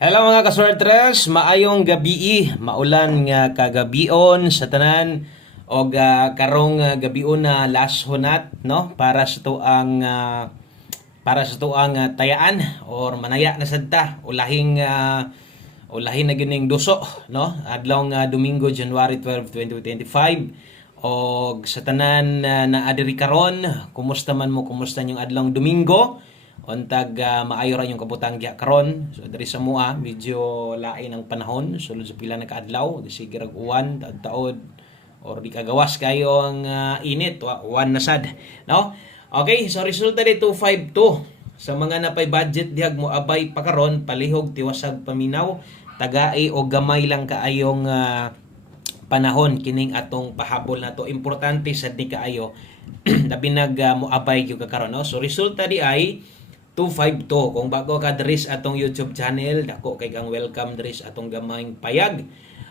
Hello mga kaswertres, maayong gabi, maulan nga kagabion sa tanan o karong gabion na last hunat no para sa tuang tayaan or manaya na sadta ulahin na gining duso no adlaw nga Domingo January 12, 2025 og sa tanan na adiri karon kumusta man mo kumusta yung adlong Domingo untag maayo ra yung kabutang giya karon so diri sa mua medyo lain ang panahon sulod sa pila na kaadlaw sige rag uwan taud or di kagawas kayo ang init uwan na sad no. Okay, so resulta di 252 sa mga napay budget dihag mo abay pa karon palihog tiwasag paminaw tagai o gamay lang kaayong panahon kining atong pahabol na to importante sad ni kaayo labi nag moabay gyud ka karon no. So resulta di ay 252. Kung bago ka diri sa atong YouTube channel, dako kay kang welcome diri sa atong gamayng payag.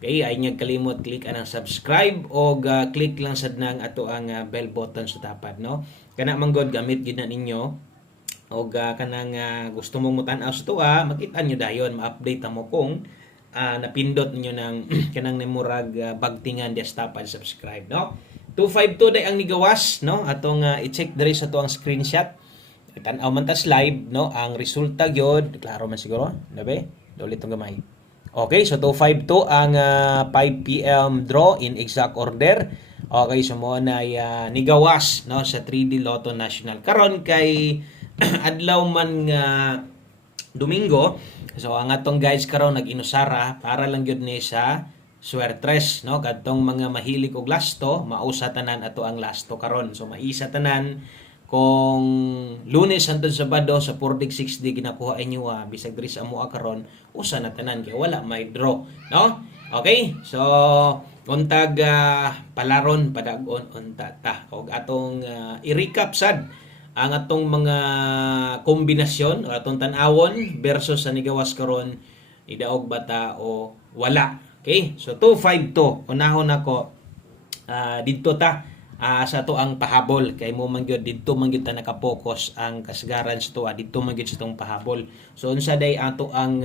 Okay, ay niya kalimot click anang subscribe o click lang sad nang ato ang bell button sa tapat no. Kana man god gamit gid na ninyo o kanang gusto mong mutan-aw sa tuwa, makita nyo dayon, ma-update mo kung napindot niyo ng kanang nimurag bagtingan di sa tapat subscribe no. 252 day ang nigawas no atong i-check diri sa tuang screenshot. Tan-aw man tas live no ang resulta gyud klaro man siguro dabe ulit tong gamay. Okay, so 252 ang 5 PM draw in exact order. Okay, so mo na nigawas no sa 3D Lotto National karon kay adlaw man nga Domingo. So ang atong guys karon nag-inusara para lang gyud ni sa swertres no kadtong mga mahilig og lasto mausa tanan ato ang lasto karon. So maisa tanan kung Lunes hangtod Sabado sa 4-6 ginakuha inyo bisag diri sa amoa karon usa na tanan kay wala may draw no. Okay, so untag palaron padagon unta ta og atong i-recap sad ang atong mga kombinasyon o atong tan-awon versus sa nigawas karon idaog bata o wala. Okay, so 252 unahon nako didto ta sa to ang pahabol kay mo man gyud didto man gyud ta naka-focus ang kasagaran sa to didto man gyud sa tong pahabol. So unsa day ato ang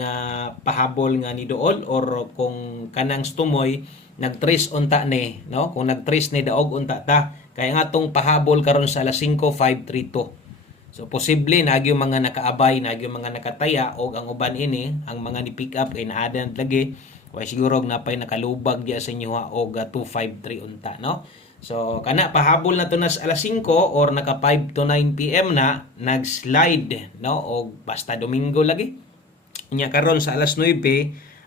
pahabol nga ni duol or kung kanang stumoy nag-trace unta ni no kung nag-trace ni daog unta ta kay ang atong pahabol karon sa alas 5:532. So posible nagyo mga nakaabay nagyo mga nakataya og ang uban ini ang mga ni pick up kay naadan lagi way siguro napay nakalubag diya sa inyo og 253 unta no. So kana pahabol na to nas alas 5 or naka 5 to 9 PM na nag-slide no og basta Domingo lagi. Nya karon sa alas 9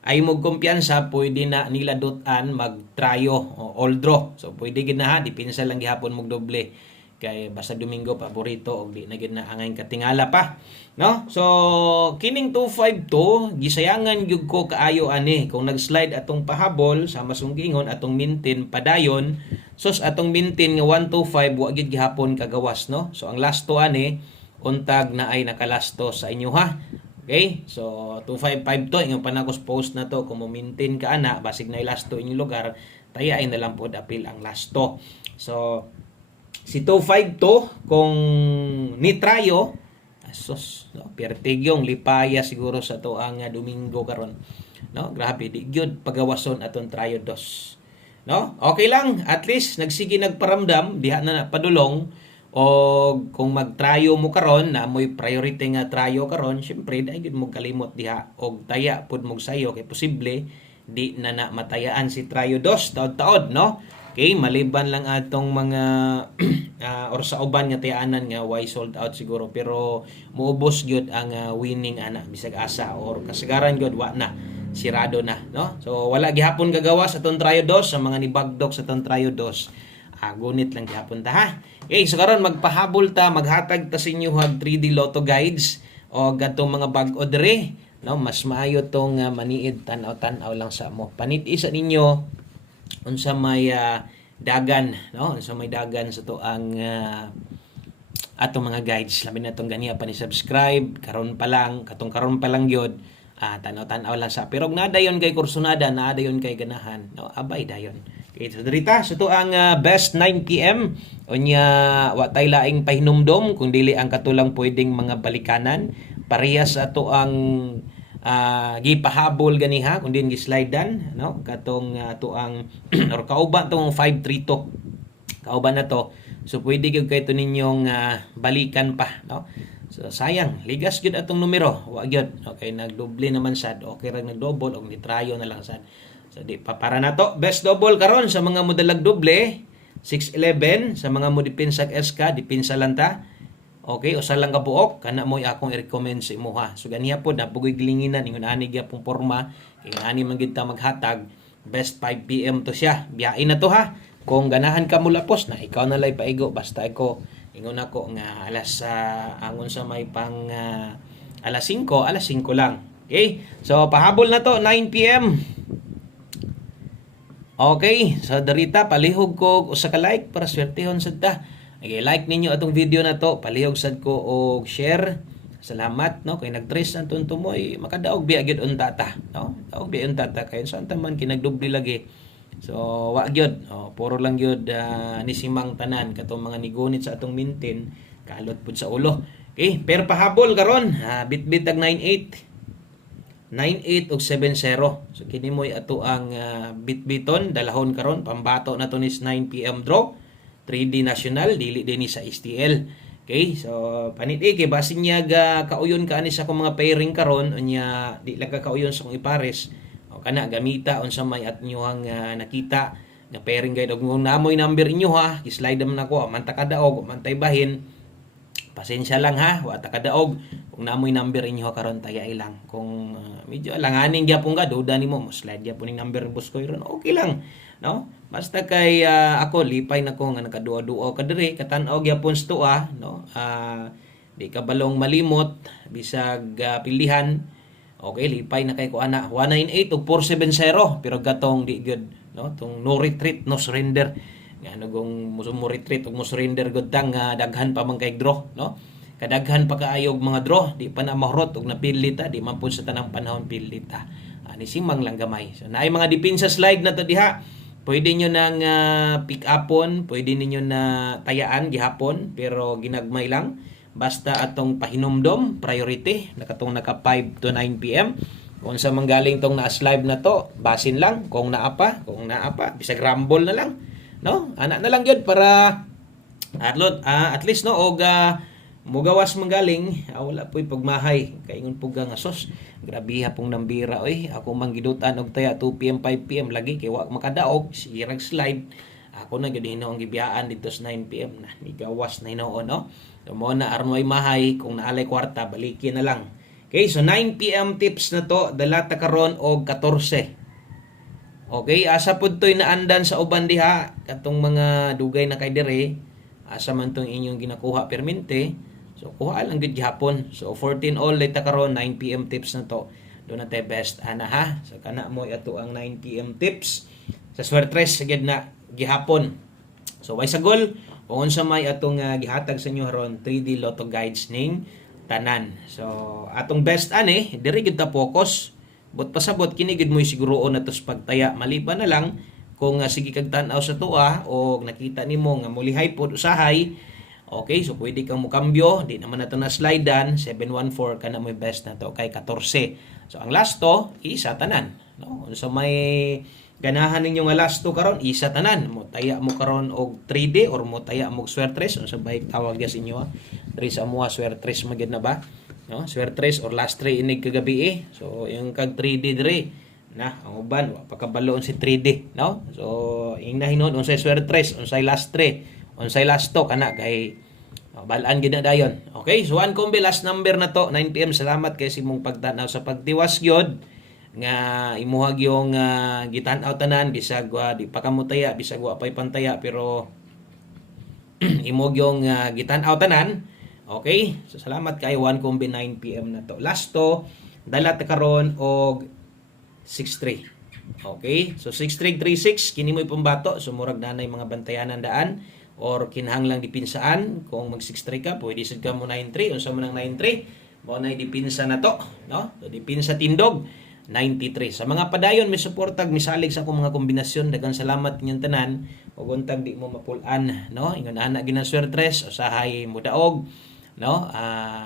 ay mo kumpiyansa pwede na nila dutan mag-tryo o all draw. So pwede gid na dipinsa lang gihapon mo doble kay basta Domingo paborito og di na gid na angay katingala pa no. So kining 252 gisayangan gyud ko kaayo ani kung nag-slide atong pahabol sa masunggingon atong mintin padayon sus atong mintin nga 125 wa gid gihapon kagawas no. So ang lasto ani untag na ay nakalasto sa inyo ha. Okay, so 2552 yung panakos post na to kung mo-maintain ka ana basig na ilasto inyong lugar tayain na lang pod apil ang lasto. So si 252 kung nitrayo asos no pertigyong lipaya siguro sa to ang Domingo karon no. Grabe di gyud pagawason aton trayo dos no. Okay lang at least nagsige nagparamdam diha na padulong o kung magtrayo mo karon na mo'y priority nga trayo karon syempre dai gyud mo kalimot diha og taya pud mo sayo kay posible di na matayaan si trayo dos taod-taod no. Okay, maliban lang atong mga or sa uban nga tayaanan nga why sold out siguro pero muubos gyud ang winning ana bisag asa or kasagaran gyud wa na sirado na no. So wala gihapon gagawa sa atong trayo dos sa mga nibagdok sa atong trayo dos. Gunit lang gihapon ta ha. Okay, so karon magpahabol ta maghatag ta sa inyo hag 3D Lotto guides o gatong mga bag-o diri no. Mas maayo tong maniid tan-aw lang sa mo panit isa ninyo unsa may dagan no unsa may dagan sa to ang atong mga guides labi na tong ganiya pa ni subscribe karon pa lang katong karon pa lang gyud tanaw-tanaw lang sa pero nadayon kay kursunada nadayon kay ganahan no abay dayon. Okay, so dirita so to ang best 9 PM unya wa tay laing pahinumdom kung dili ang katulang pwedeng mga balikanan parehas ato ang gipahabol gani ha kun din gi-slidean no katong tuang or kauban tong 532 kauban na to. So pwede gyud kay to ninyong balikan pa no. So sayang ligas gyud atong numero wa gyud okay nagdoble naman sad okay ra nagdouble og nitrayo na lang sad. So di pa para nato best double karon sa mga modalag doble 611 sa mga mo depensa SK depensa lang ta. Okay, usa lang ka buok kana mo'y akong i-recommend sa imo ha. So ganiya pod napugoy gilinginan ingon ani gyapong porma kay ani man gid ta maghatag best 5 PM to siya. Biyain na to ha. Kung ganahan ka mo lapos na ikaw na lay paigo basta ako ingon ako nga alas angon sa may pang alas 5 lang. Okay? So pahabol na to 9 PM. Okay, so darita palihog ko usa ka like para swertehon sad ta. Okay, like ninyo atong video na to, palihog sad ko og share. Salamat no kay nag-trace ang tuntumoy makadaog biya gyud unta ta, no? Daog biya unta ta kay saan ta man kinagdubli lagi. So wa gyud, puro lang gyud nisimang tanan katong mga nigunit sa atong mintin kalot pud sa ulo. Okay, pero pahabol karon, bit-bit tag 98. 98 ug 70. So kini moy ato ang bit-biton dalahon karon pambato na to nis 9 PM draw. 3D National dili din sa STL. Okay, so paniti kay basin niya kauyon ka ani sa akong mga pairing karon unya di lang ka kauyon sa akong ipares. O kana gamita unsa may at inyohang nakita nga pairing guide og namoy number inyo ha, i-slide man nako man ta kadaog man tay bahin. Pasensya lang ha, wa ta kadaog kung namoy number inyo karon taya ilang. Kung medyo alanganing gyapon ka duda nimo mo slide gyapon ning number boss ko iron. Okay lang, no? Basta kay ako lipay na ko nga nakaduwa-duwa ka diri katan-og gyapon sto no. Di ka balong malimot bisag pilihan. Okay, lipay na kay ko ana 198 ug 470 pero gatong di good no tong no retreat no surrender nga ano kung mo retreat ug mo surrender gud tang daghan pa man kay draw no. Kadaghan pa kaayog mga draw di pa na mahurot ug napili ta di man pud sa tanang panahon pili ta. Ani simang lang gamay. So naay mga depensa slide na to diha. Pwede nyo nang pick upon, pwede ninyo na tayaan gihapon, pero ginagmay lang. Basta atong pahinomdom, priority, nakatong naka 5 to 9 PM. Kung sa manggaling tong na-live na to, basin lang, kung naapa, bisag rumble na lang. No? Ana na lang yun para at least no, og mugawas manggaling, wala po'y pagmahay. Kaingon po nga sos, grabiha pong nambira. Oy, ako manggidutan og taya 2 PM, 5 PM lagi. Kaya wak makadaog, sirag slide. Ako na gano'n ang gibiyaan dito sa 9 PM na. Nigawas na hinoon, no? So, mo na arnoy mahay, kung naalay kwarta, balikin na lang. Okay, so 9 PM tips na to, dala ta karon og 14. Okay, asa pud to'y naandan sa uban diha, katong mga dugay na kay dire, asa man tong inyong ginakuha permente. So, kuha lang gud gihapon. So, 14 all data karon 9 PM tips na to. Do na tay best ana ha. So, kana mo ato ang 9 PM tips. Sa swertres gid na gihapon. So, way sa goal, kung unsa may atong gihatag sa inyo haron 3D Lotto guides ning tanan. So, atong best ani, diri gid ta focus. But pasabot kini gid mo siguroon na tos pagtaya. Maliban na lang kung sige kag tan-aw sa tuwa o nakita nimo nga mulihay pod usahay. Okay, so pwede kang mukambyo, di naman nato na slidean, 714 kana mo best na to kay 14. So ang last to, isa tanan, no? So may ganahan ninyo nga last to karon, isa tanan, mo taya mo karon og 3D or mo taya mo swertres, unsa bay tawag ya sa inyo? Diri sa amuha swertres magid na ba? No, swertres or last 3 inig kagabi So yung kag 3D diri na ang uban wa pa kabaloon si 3D, no? So ingnahinon unsay swertres, unsay last 3. Unsay last to kana kay balaan gid na dayon. Okay, so one combi last number na to 9 PM. Salamat kay simong pagtan-aw sa pagtiwas gyud nga imuhag yung gitan-aw tanan bisag di pa kamutaya bisag wa pay pantaya pero imog yung gitan-aw tanan. Okay, so salamat kay one combi 9 PM na to. Last to dala ta karon og 63. Okay, so 6336 kini mo'y pambato so murag nanay mga bantayanan daan or kinahanglang dipinsaan kung mag 63 ka pwede sad ka mo 93 unsa man ang 93 mo na dipinsa na to no so dipinsa tindog 93 sa mga padayon may suportag misalig sa akong mga kombinasyon daghang salamat ninyong tanan ug untag di mo mapulan no ingon ana ginang swertres usahay mo daog no?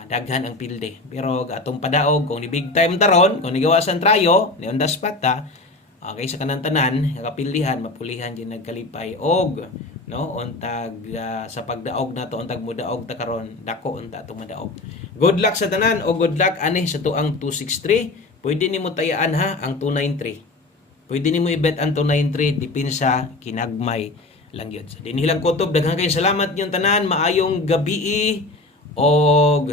Daghan ang pilde. Pero atong padaog kung ni big time taron, kung nigawasan trayo, ni on the spot ta, okay sa kanang tanan, kapildihan, mapulihan din nagkalipay og no untag sa pagdaog nato untag mudaog ta karon dako unta atong madaog. Good luck sa tanan o good luck ani sa tuang 263. Pwede nimo tayaan ha ang 293. Pwede nimo i-bet ang 293 dipinsa kinagmay lang yun. So, dinhi lang kutob, daghang kay salamat yung tanan, maayong gabi og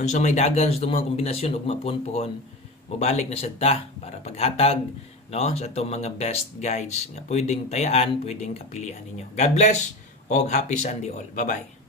unsa may dagan sa itong mga kombinasyon ug mapunpuhon mobalik na sad ta para paghatag no sa itong mga best guides nga pwedeng tayaan, pwedeng kapilian ninyo. God bless og happy Sunday all. Bye-bye.